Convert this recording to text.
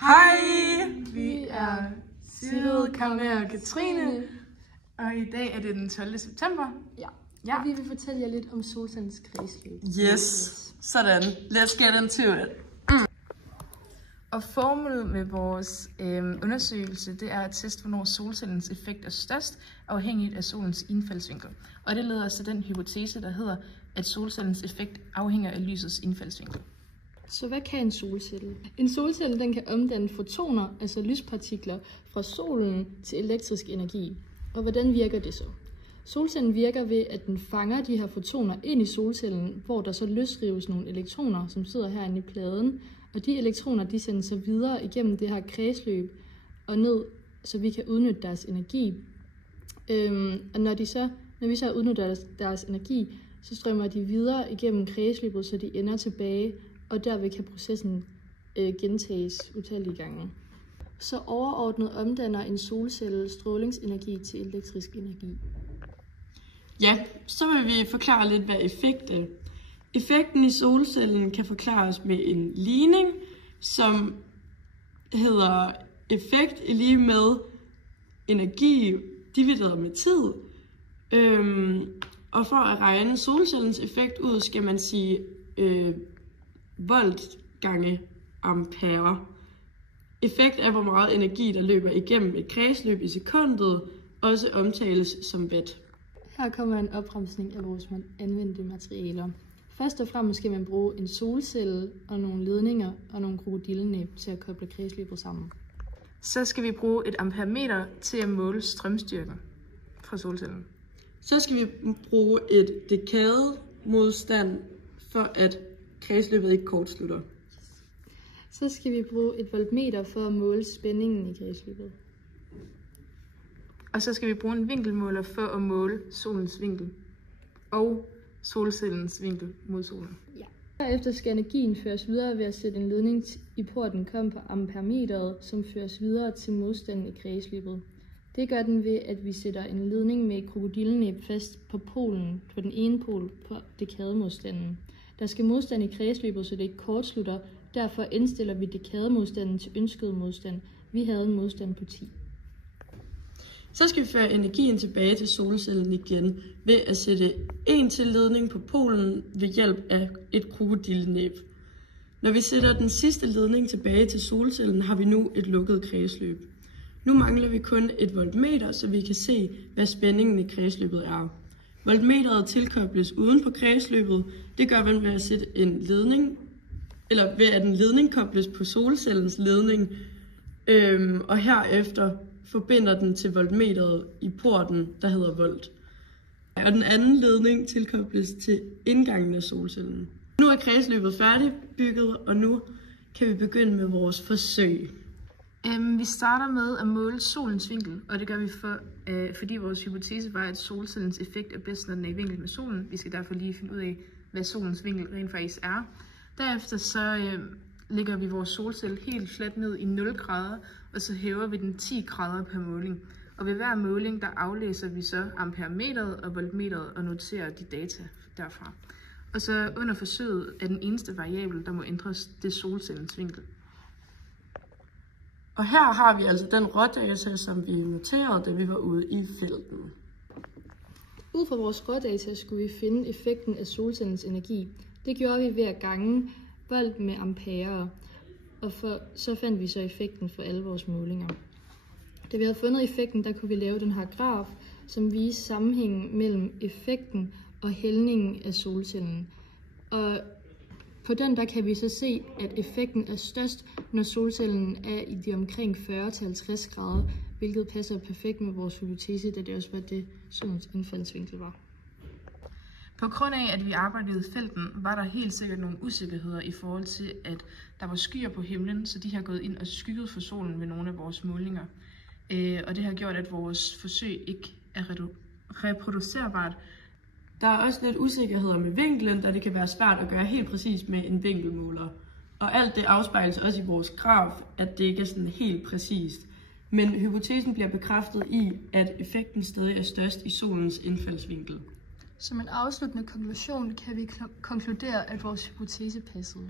Hej! Vi er Cyril, Karoline og Katrine, og i dag er det den 12. september. Ja. Og vi vil fortælle jer lidt om solcellens kredsløb. Yes, sådan. Let's get into it. Og formålet med vores undersøgelse, det er at teste, hvornår solcellens effekt er størst, afhængigt af solens indfaldsvinkel. Og det leder os til den hypotese, der hedder, at solcellens effekt afhænger af lysets indfaldsvinkel. Så hvad kan en solcelle? En solcelle den kan omdanne fotoner, altså lyspartikler, fra solen til elektrisk energi. Og hvordan virker det så? Solcellen virker ved, at den fanger de her fotoner ind i solcellen, hvor der så løsrives nogle elektroner, som sidder herinde i pladen. Og de elektroner de sendes så videre igennem det her kredsløb og ned, så vi kan udnytte deres energi. Og når vi så udnytter deres energi, så strømmer de videre igennem kredsløbet, så de ender tilbage, og derved kan processen gentages utallige gange. Så overordnet omdanner en solcelle strålingsenergi til elektrisk energi. Ja, så vil vi forklare lidt, hvad effekt er. Effekten i solcellen kan forklares med en ligning, som hedder effekt i lige med energi divideret med tid. Og for at regne solcellens effekt ud, skal man sige volt gange ampere. Effekt er, hvor meget energi, der løber igennem et kredsløb i sekundet, også omtales som watt. Her kommer en opremsning af vores anvendte materialer. Først og fremmest skal man bruge en solcelle og nogle ledninger og nogle krokodillenæb til at koble kredsløbet sammen. Så skal vi bruge et amperemeter til at måle strømstyrken fra solcellen. Så skal vi bruge et dekademodstand for at kredsløbet ikke kortslutter. Så skal vi bruge et voltmeter for at måle spændingen i kredsløbet. Og så skal vi bruge en vinkelmåler for at måle solens vinkel og solcellens vinkel mod solen. Ja. Derefter skal energien føres videre ved at sætte en ledning i porten kom på amperemeteret, som føres videre til modstanden i kredsløbet. Det gør den ved, at vi sætter en ledning med et krokodillenæb fast på polen, på den ene pol på dekademodstanden. Der skal modstand i kredsløbet, så det ikke kortslutter. Derfor indstiller vi dekademodstanden til ønsket modstand. Vi havde en modstand på 10. Så skal vi føre energien tilbage til solcellen igen ved at sætte en til ledning på polen ved hjælp af et krokodillenæb. Når vi sætter den sidste ledning tilbage til solcellen, har vi nu et lukket kredsløb. Nu mangler vi kun et voltmeter, så vi kan se, hvad spændingen i kredsløbet er. Voltmeteret tilkobles uden på kredsløbet. Det gør man ved at sætte en ledning, eller ved at en ledning kobles på solcellens ledning, og herefter forbinder den til voltmeteret i porten, der hedder volt. Og den anden ledning tilkobles til indgangen af solcellen. Nu er kredsløbet færdigbygget, og nu kan vi begynde med vores forsøg. Vi starter med at måle solens vinkel, og det gør vi fordi vores hypotese var, at solcellens effekt er bedst, når den er i vinkel med solen. Vi skal derfor lige finde ud af, hvad solens vinkel rent faktisk er. Derefter så lægger vi vores solcelle helt fladt ned i 0 grader, og så hæver vi den 10 grader per måling. Og ved hver måling, der aflæser vi så amperemeteret og voltmeteret og noterer de data derfra. Og så under forsøget er den eneste variabel, der må ændres, det solcellens vinkel. Og her har vi altså den rådata, som vi noterede, da vi var ude i felten. Ud fra vores rådata skulle vi finde effekten af solcellens energi. Det gjorde vi ved at gange volt med ampere, og så fandt vi så effekten for alle vores målinger. Da vi havde fundet effekten, der kunne vi lave den her graf, som viser sammenhængen mellem effekten og hældningen af solcellen. Og på den der kan vi så se, at effekten er størst, når solcellen er i de omkring 40-50 grader, hvilket passer perfekt med vores hypotese, da det også var det, solens indfaldsvinkel var. På grund af, at vi arbejdede i felten, var der helt sikkert nogle usikkerheder i forhold til, at der var skyer på himlen, så de har gået ind og skygget for solen ved nogle af vores målinger. Og det har gjort, at vores forsøg ikke er reproducerbart. Der er også lidt usikkerheder med vinklen, da det kan være svært at gøre helt præcis med en vinkelmåler. Og alt det afspejles også i vores graf, at det ikke er sådan helt præcist. Men hypotesen bliver bekræftet i, at effekten stadig er størst i solens indfaldsvinkel. Som en afsluttende konklusion kan vi konkludere, at vores hypotese passede.